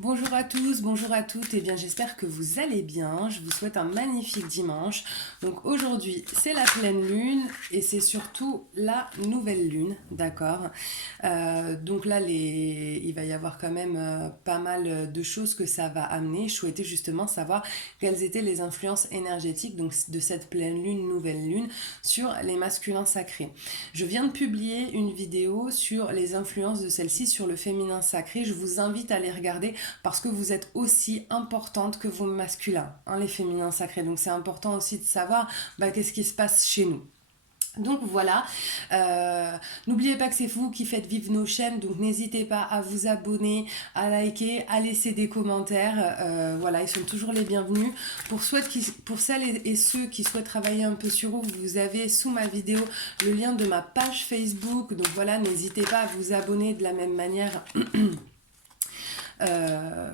Bonjour à tous, bonjour à toutes, et bien j'espère que vous allez bien, je vous souhaite un magnifique dimanche. Donc aujourd'hui c'est la pleine lune et c'est surtout la nouvelle lune, d'accord. Donc là il va y avoir quand même pas mal de choses que ça va amener. Je souhaitais justement savoir quelles étaient les influences énergétiques donc, de cette pleine lune, nouvelle lune sur les masculins sacrés. Je viens de publier une vidéo sur les influences de celle-ci sur le féminin sacré, je vous invite à les regarder parce que vous êtes aussi importante que vos masculins, hein, les féminins sacrés. Donc c'est important aussi de savoir qu'est-ce qui se passe chez nous. Donc voilà, n'oubliez pas que c'est vous qui faites vivre nos chaînes, donc n'hésitez pas à vous abonner, à liker, à laisser des commentaires, voilà, ils sont toujours les bienvenus. Pour celles et ceux qui souhaitent travailler un peu sur vous, vous avez sous ma vidéo le lien de ma page Facebook, donc voilà, n'hésitez pas à vous abonner de la même manière.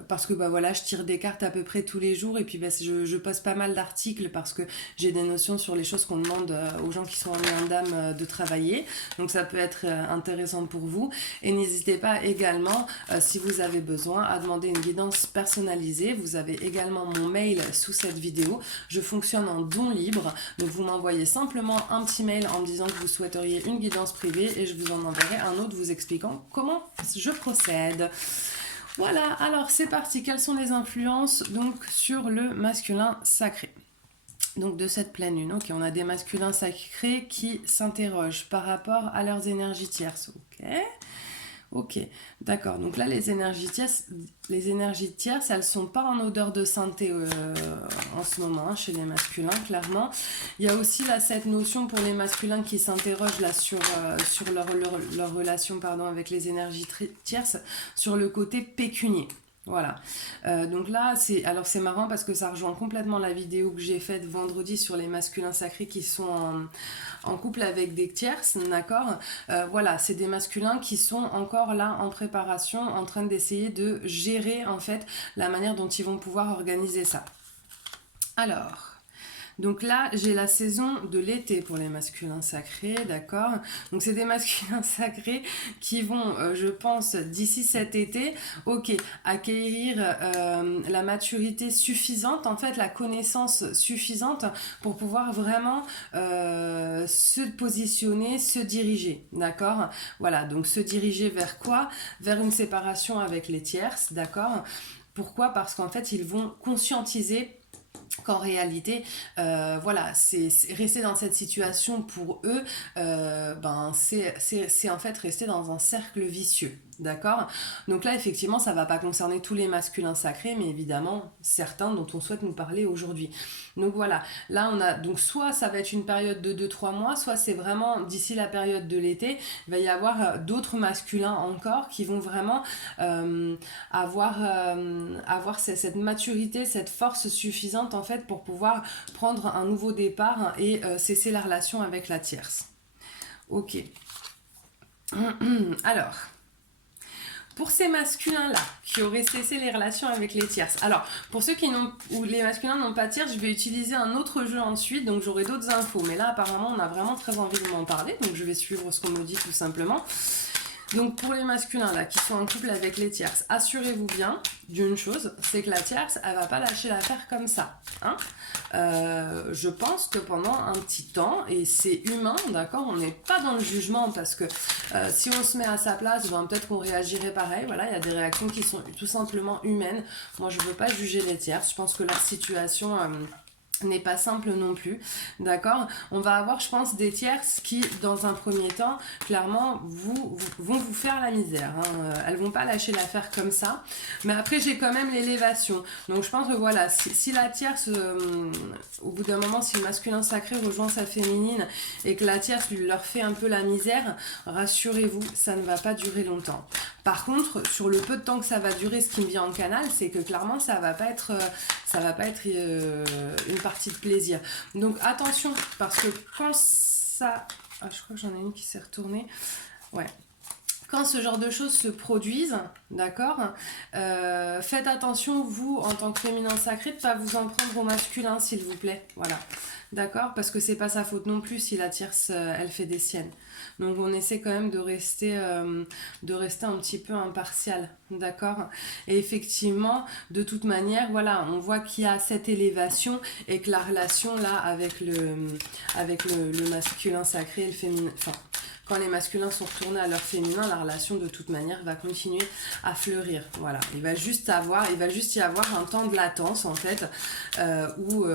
Parce que voilà, je tire des cartes à peu près tous les jours et puis je poste pas mal d'articles parce que j'ai des notions sur les choses qu'on demande aux gens qui sont en lien d'âme de travailler, donc ça peut être intéressant pour vous. Et n'hésitez pas également, si vous avez besoin, à demander une guidance personnalisée. Vous avez également mon mail sous cette vidéo. Je fonctionne en don libre, donc vous m'envoyez simplement un petit mail en me disant que vous souhaiteriez une guidance privée et je vous en enverrai un autre vous expliquant comment je procède. Voilà, alors c'est parti. Quelles sont les influences donc sur le masculin sacré? Donc de cette pleine lune, ok, on a des masculins sacrés qui s'interrogent par rapport à leurs énergies tierces, ok. Ok, d'accord. Donc là, les énergies tierces, elles sont pas en odeur de sainteté en ce moment chez les masculins, clairement. Il y a aussi là cette notion pour les masculins qui s'interrogent là sur leur relation avec les énergies tierces, sur le côté pécunier. Voilà. Donc là, c'est marrant parce que ça rejoint complètement la vidéo que j'ai faite vendredi sur les masculins sacrés qui sont en couple avec des tierces, d'accord. Voilà, c'est des masculins qui sont encore là en préparation, en train d'essayer de gérer en fait la manière dont ils vont pouvoir organiser ça. Alors, donc là, j'ai la saison de l'été pour les masculins sacrés, d'accord. Donc c'est des masculins sacrés qui vont, je pense, d'ici cet été, ok, acquérir la maturité suffisante, en fait, la connaissance suffisante pour pouvoir vraiment se positionner, se diriger, d'accord. Voilà, donc se diriger vers quoi? Vers une séparation avec les tierces, d'accord. Pourquoi? Parce qu'en fait, ils vont conscientiser qu'en réalité, voilà, c'est rester dans cette situation pour eux, c'est en fait rester dans un cercle vicieux. D'accord. Donc là, effectivement, ça ne va pas concerner tous les masculins sacrés, mais évidemment certains dont on souhaite nous parler aujourd'hui. Donc voilà, là on a donc soit ça va être une période de 2-3 mois, soit c'est vraiment d'ici la période de l'été, il va y avoir d'autres masculins encore qui vont vraiment avoir cette maturité, cette force suffisante en fait pour pouvoir prendre un nouveau départ et cesser la relation avec la tierce. Ok. Alors, pour ces masculins-là qui auraient cessé les relations avec les tierces. Alors, pour ceux où les masculins n'ont pas de tierces, je vais utiliser un autre jeu ensuite, donc j'aurai d'autres infos. Mais là, apparemment, on a vraiment très envie de m'en parler, donc je vais suivre ce qu'on me dit tout simplement. Donc pour les masculins là qui sont en couple avec les tierces, assurez-vous bien d'une chose, c'est que la tierce, elle va pas lâcher l'affaire comme ça. Hein. Je pense que pendant un petit temps, et c'est humain, d'accord, on n'est pas dans le jugement parce que si on se met à sa place, peut-être qu'on réagirait pareil. Voilà, il y a des réactions qui sont tout simplement humaines. Moi, je veux pas juger les tierces. Je pense que leur situation n'est pas simple non plus, d'accord. On va avoir, je pense, des tierces qui, dans un premier temps, clairement, vont vous faire la misère. Hein. Elles vont pas lâcher l'affaire comme ça. Mais après, j'ai quand même l'élévation. Donc, je pense que voilà, si la tierce, au bout d'un moment, si le masculin sacré rejoint sa féminine et que la tierce leur fait un peu la misère, rassurez-vous, ça ne va pas durer longtemps. Par contre, sur le peu de temps que ça va durer, ce qui me vient en canal, c'est que clairement, ça va pas être une partie de plaisir. Donc attention, parce que quand ça... Ah, je crois que j'en ai une qui s'est retournée. Ouais. quand ce genre de choses se produisent, d'accord, faites attention, vous, en tant que féminin sacré, de ne pas vous en prendre au masculin, s'il vous plaît. Voilà. D'accord? Parce que c'est pas sa faute non plus si la tierce, elle fait des siennes. Donc on essaie quand même de rester un petit peu impartial. D'accord? Et effectivement, de toute manière, voilà, on voit qu'il y a cette élévation et que la relation là avec le masculin sacré et le féminin. Enfin, quand les masculins sont retournés à leur féminin, la relation de toute manière va continuer à fleurir. Voilà, il va juste y avoir un temps de latence en fait, où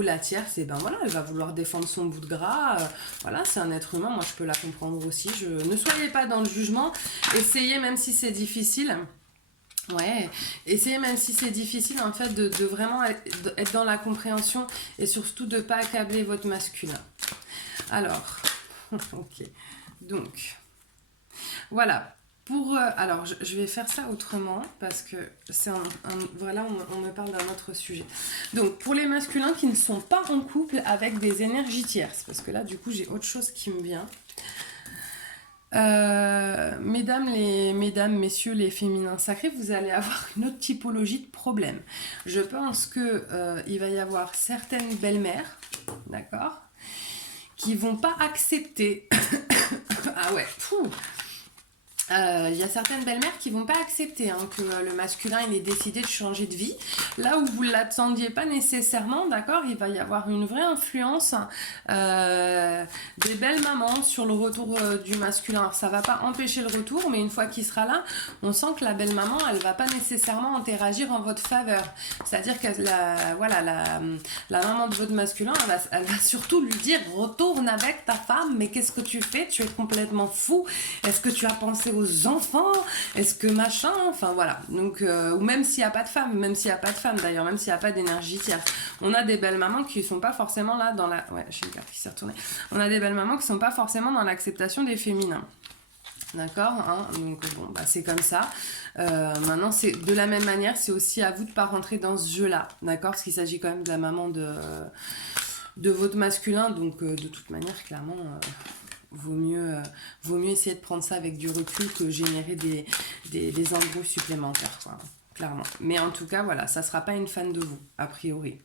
la tierce, et ben voilà, elle va vouloir défendre son bout de gras. Voilà, c'est un être humain, moi je peux la comprendre aussi. Ne soyez pas dans le jugement, essayez même si c'est difficile. Ouais, essayez même si c'est difficile en fait de vraiment être dans la compréhension et surtout de ne pas accabler votre masculin. Alors, ok. Donc, voilà. Alors, je vais faire ça autrement parce que voilà, on me parle d'un autre sujet. Donc, pour les masculins qui ne sont pas en couple avec des énergies tierces, parce que là, du coup, j'ai autre chose qui me vient. Mesdames, messieurs, les féminins sacrés, vous allez avoir une autre typologie de problème. Je pense que il va y avoir certaines belles-mères, d'accord, qui vont pas accepter. Ah ouais, fou. Il y a certaines belles-mères qui vont pas accepter que le masculin il ait décidé de changer de vie. Là où vous ne l'attendiez pas nécessairement, d'accord, il va y avoir une vraie influence des belles mamans sur le retour du masculin. Alors, ça va pas empêcher le retour, mais une fois qu'il sera là, on sent que la belle maman, elle va pas nécessairement interagir en votre faveur. C'est-à-dire que la maman de votre masculin, elle va surtout lui dire retourne avec ta femme, mais qu'est-ce que tu fais? Tu es complètement fou. Est-ce que tu as pensé aux enfants, est-ce que machin, enfin voilà, donc ou même s'il n'y a pas de femme, d'ailleurs, même s'il n'y a pas d'énergie tierce, on a des belles mamans qui sont pas forcément là dans la, ouais, j'ai une carte qui s'est retournée, on a des belles mamans qui sont pas forcément dans l'acceptation des féminins. D'accord, donc bon, bah c'est comme ça. Maintenant, c'est de la même manière, c'est aussi à vous de pas rentrer dans ce jeu-là, d'accord, parce qu'il s'agit quand même de la maman de votre masculin, donc de toute manière, clairement. Vaut mieux essayer de prendre ça avec du recul que générer des embrouilles supplémentaires, quoi, clairement. Mais en tout cas, voilà, ça sera pas une fan de vous, a priori.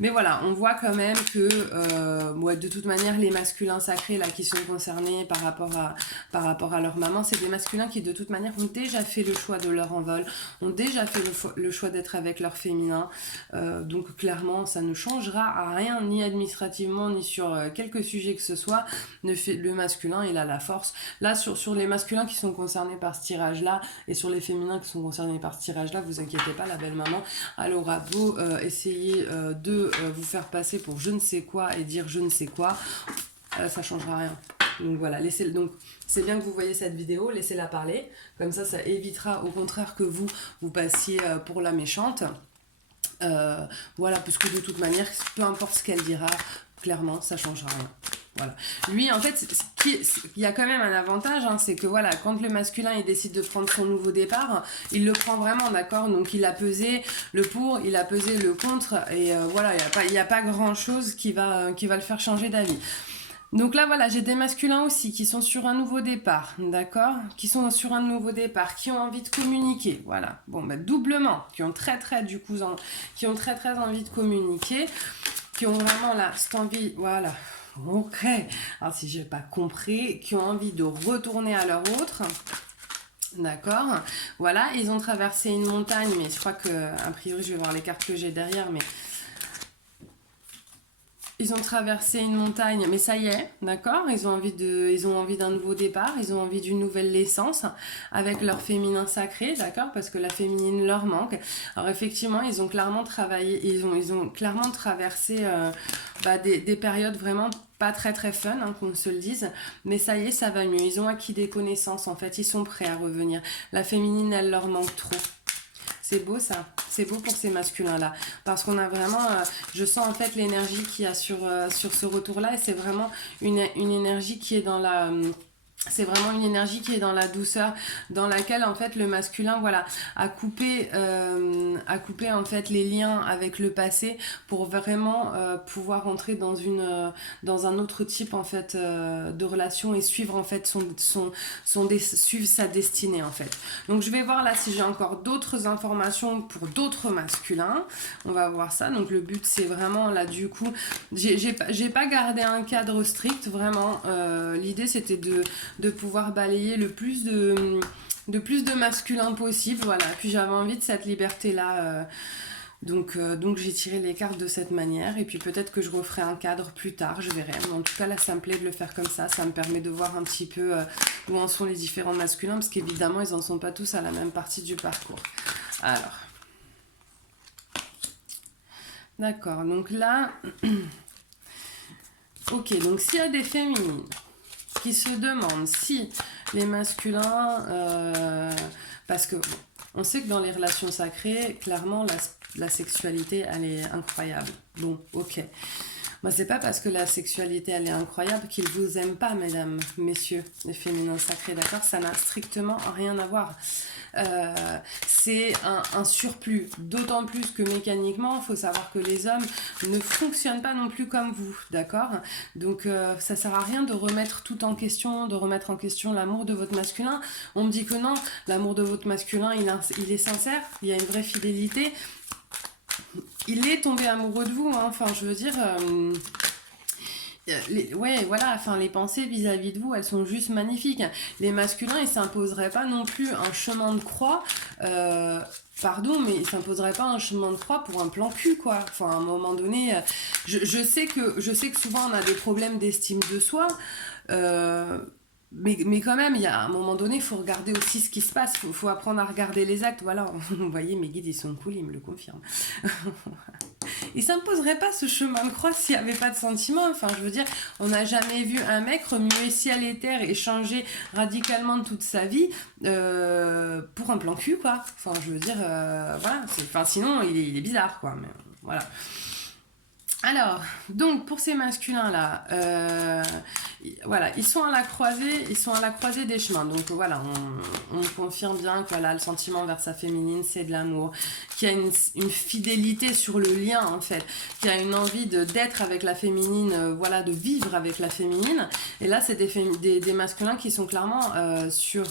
Mais voilà, on voit quand même que de toute manière, les masculins sacrés là, qui sont concernés par rapport à leur maman, c'est des masculins qui de toute manière ont déjà fait le choix de leur envol, ont déjà fait le choix d'être avec leur féminin. Donc clairement, ça ne changera à rien, ni administrativement, ni sur quelques sujets que ce soit. Le masculin, il a la force. Là, sur les masculins qui sont concernés par ce tirage-là, et sur les féminins qui sont concernés par ce tirage-là, vous inquiétez pas, la belle maman, elle aura beau essayer de vous faire passer pour je ne sais quoi et dire je ne sais quoi, ça changera rien. Donc voilà, donc c'est bien que vous voyez cette vidéo, laissez-la parler, comme ça évitera au contraire que vous passiez pour la méchante. Voilà, parce que de toute manière, peu importe ce qu'elle dira, clairement, ça changera rien. Voilà. Lui, en fait, il y a quand même un avantage, c'est que voilà, quand le masculin il décide de prendre son nouveau départ, il le prend vraiment, d'accord. Donc il a pesé le pour, il a pesé le contre, et voilà, il n'y a pas grand chose qui va le faire changer d'avis. Donc là, voilà, j'ai des masculins aussi qui sont sur un nouveau départ, d'accord, qui ont envie de communiquer, voilà. Bon, doublement, qui ont très envie de communiquer, qui ont vraiment là cette envie, voilà. Ok, alors si j'ai pas compris, qui ont envie de retourner à leur autre, d'accord, voilà, ils ont traversé une montagne, mais je crois que, a priori, je vais voir les cartes que j'ai derrière, mais ils ont traversé une montagne, mais ça y est, d'accord, ils ont envie d'un nouveau départ, ils ont envie d'une nouvelle naissance avec leur féminin sacré, d'accord, parce que la féminine leur manque. Alors effectivement, ils ont clairement travaillé, ils ont clairement traversé des périodes vraiment pas très fun, qu'on se le dise, mais ça y est, ça va mieux, ils ont acquis des connaissances, en fait, ils sont prêts à revenir. La féminine, elle leur manque trop. C'est beau ça, c'est beau pour ces masculins-là, parce qu'on a vraiment, je sens en fait l'énergie qu'il y a sur ce retour-là, et c'est vraiment une énergie qui est dans C'est vraiment une énergie qui est dans la douceur, dans laquelle en fait le masculin, voilà, a coupé en fait les liens avec le passé pour vraiment pouvoir entrer dans un autre type en fait de relation et suivre en fait suivre sa destinée en fait. Donc je vais voir là si j'ai encore d'autres informations pour d'autres masculins. On va voir ça. Donc le but c'est vraiment là du coup, j'ai pas gardé un cadre strict vraiment. L'idée c'était de pouvoir balayer plus de masculin possible, voilà. Puis j'avais envie de cette liberté-là, donc j'ai tiré les cartes de cette manière, et puis peut-être que je referai un cadre plus tard, je verrai. Mais en tout cas, là, ça me plaît de le faire comme ça me permet de voir un petit peu où en sont les différents masculins, parce qu'évidemment, ils en sont pas tous à la même partie du parcours. Alors, d'accord, donc là, ok, donc s'il y a des féminines qui se demandent si les masculins, parce que bon, on sait que dans les relations sacrées, clairement la sexualité elle est incroyable. Bon, ok. Moi, c'est pas parce que la sexualité elle est incroyable qu'ils vous aiment pas, mesdames, messieurs, les féminins sacrés, d'accord? Ça n'a strictement rien à voir. Euh, c'est un surplus, d'autant plus que mécaniquement, il faut savoir que les hommes ne fonctionnent pas non plus comme vous, d'accord? Donc ça sert à rien de remettre tout en question, de remettre en question l'amour de votre masculin. On me dit que non, l'amour de votre masculin, il est sincère, il y a une vraie fidélité. Il est tombé amoureux de vous, hein. Enfin, je veux dire, ouais, voilà, enfin, les pensées vis-à-vis de vous, elles sont juste magnifiques. Les masculins, ils s'imposeraient pas non plus un chemin de croix, pardon, mais ils s'imposeraient pas un chemin de croix pour un plan cul, quoi. Enfin, à un moment donné, je sais que souvent on a des problèmes d'estime de soi, euh, mais quand même, il y a un moment donné, il faut regarder aussi ce qui se passe. Faut apprendre à regarder les actes. Voilà, vous voyez, mes guides, ils sont cool, ils me le confirment. Il s'imposerait pas ce chemin de croix s'il n'y avait pas de sentiments. Enfin, je veux dire, on n'a jamais vu un mec remuer ciel et terre et changer radicalement de toute sa vie pour un plan cul, quoi. Enfin, je veux dire, voilà. Enfin, sinon, il est bizarre, quoi. Mais voilà. Alors, donc pour ces masculins-là, voilà, ils sont à la croisée des chemins. Donc voilà, on confirme bien que voilà, le sentiment vers sa féminine, c'est de l'amour, qu'il y a une fidélité sur le lien en fait, qu'il y a une envie d'être avec la féminine, voilà, de vivre avec la féminine. Et là, c'est des masculins qui sont clairement sur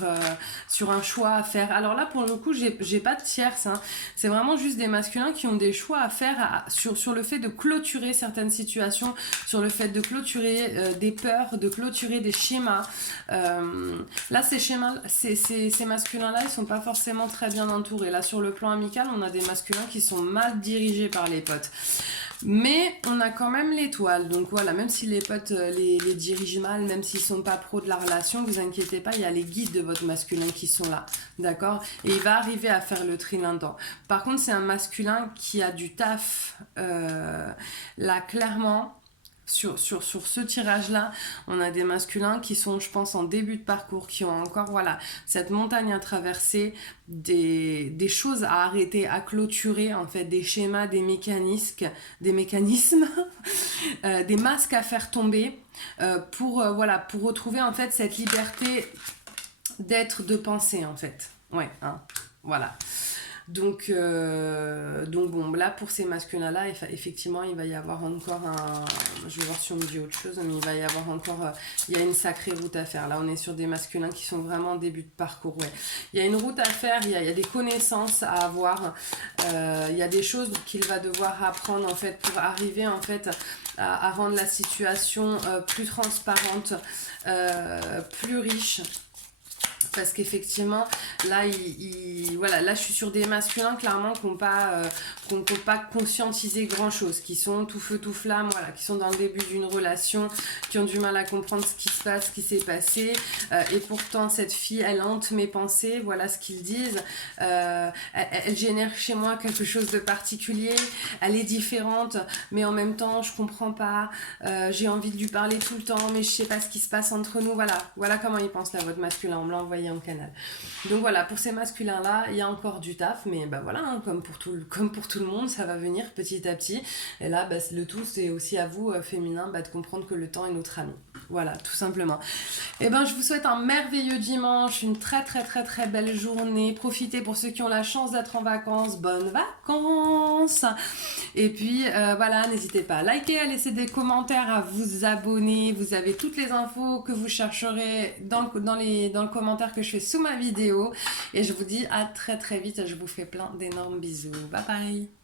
un choix à faire. Alors là, pour le coup, j'ai pas de tierce. Hein. C'est vraiment juste des masculins qui ont des choix à faire sur le fait de clôturer certaines situations, sur le fait de clôturer des peurs, de clôturer des schémas. Là, ces masculins-là, ils sont pas forcément très bien entourés. Là, sur le plan amical, on a des masculins qui sont mal dirigés par les potes. Mais on a quand même l'étoile, donc voilà, même si les potes les dirigent mal, même s'ils sont pas pros de la relation, vous inquiétez pas, il y a les guides de votre masculin qui sont là, d'accord? Et il va arriver à faire le tri là-dedans. Par contre, c'est un masculin qui a du taf, là clairement. Sur ce tirage-là, on a des masculins qui sont, je pense, en début de parcours, qui ont encore, voilà, cette montagne à traverser, des choses à arrêter, à clôturer, en fait, des schémas, des mécanismes, des masques à faire tomber voilà, pour retrouver, en fait, cette liberté d'être, de penser, en fait. Ouais, hein, voilà. Donc bon, là pour ces masculins-là, effectivement, il va y avoir encore un. Je vais voir si on me dit autre chose, mais il va y avoir encore. Il y a une sacrée route à faire. Là, on est sur des masculins qui sont vraiment en début de parcours. Ouais. Il y a une route à faire, il y a des connaissances à avoir, il y a des choses qu'il va devoir apprendre en fait pour arriver en fait à rendre la situation plus transparente, plus riche. Parce qu'effectivement, là, voilà, là, je suis sur des masculins, clairement, qui n'ont pas conscientisé grand-chose, qui sont tout feu, tout flamme, voilà, qui sont dans le début d'une relation, qui ont du mal à comprendre ce qui se passe, ce qui s'est passé. Et pourtant, cette fille, elle hante mes pensées, voilà ce qu'ils disent. Elle génère chez moi quelque chose de particulier, elle est différente, mais en même temps, je comprends pas. J'ai envie de lui parler tout le temps, mais je sais pas ce qui se passe entre nous. Voilà comment il pense là, votre masculin. On me l'a envoyé en canal. Donc voilà, pour ces masculins-là, il y a encore du taf, mais bah voilà, hein, comme pour tout le monde, ça va venir petit à petit. Et là, bah, le tout, c'est aussi à vous, féminin, bah, de comprendre que le temps est notre ami. Voilà, tout simplement. Et ben, je vous souhaite un merveilleux dimanche, une très très très très belle journée. Profitez pour ceux qui ont la chance d'être en vacances. Bonnes vacances! Et puis voilà, n'hésitez pas à liker, à laisser des commentaires, à vous abonner. Vous avez toutes les infos que vous chercherez dans le commentaire que je fais sous ma vidéo. Et je vous dis à très très vite. Je vous fais plein d'énormes bisous. Bye bye!